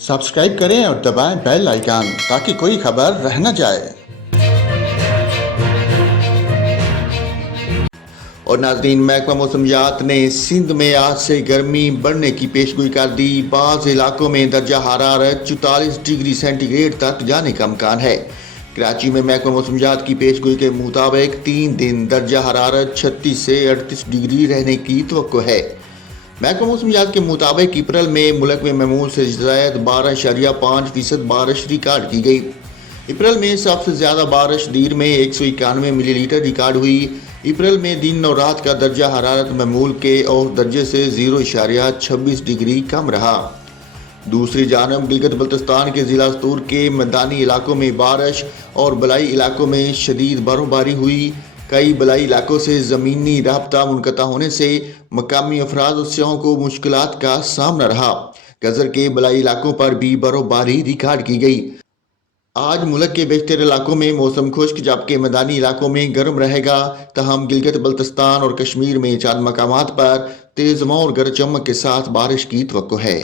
Subscribe करें और दबाएं बेल आइकन ताकि कोई खबर रह न जाए। और नाज़रीन, महकमा मौसमियात ने सिंध में आज से गर्मी बढ़ने की पेशगोई कर दी। बाज़ इलाकों में दर्जा हरारत 44 डिग्री सेंटीग्रेड तक जाने का इम्कान है। कराची में महकमा मौसमियात की पेशगोई के मुताबिक 3 दिन दर्जा हरारत 36 से 38 डिग्री रहने की तवक्को है। महकमा मौसमियात के मुताबिक अप्रैल में मुल्क में मामूल से ज़ायद 12.5% बारिश रिकॉर्ड की गई। अप्रैल में सबसे ज़्यादा बारिश दीर में 191 मिलीलीटर रिकॉर्ड हुई। अप्रैल में दिन और रात का दर्जा हरारत मामूल के और दर्जे से 0.26 डिग्री कम रहा। दूसरी जानब गिलगित बल्तिस्तान के ज़िला सतूर के मैदानी इलाकों में बारिश और बलाई इलाकों में शदीद बर्फबारी हुई। कई बलाई इलाकों से ज़मीनी राब्ता मुनक़ता होने से मकामी अफराद और सियाहों को मुश्किलात का सामना रहा। गज़र के बलाई इलाकों पर भी बर्फबारी रिकॉर्ड की गई। आज मुल्क के बेशतर इलाकों में मौसम खुश्क जबकि मैदानी इलाकों में गर्म रहेगा। तहम गिलगित बल्तिस्तान और कश्मीर में चंद मकामात पर तेज़ हवाओं और गरज चमक के साथ बारिश की तवक्को है।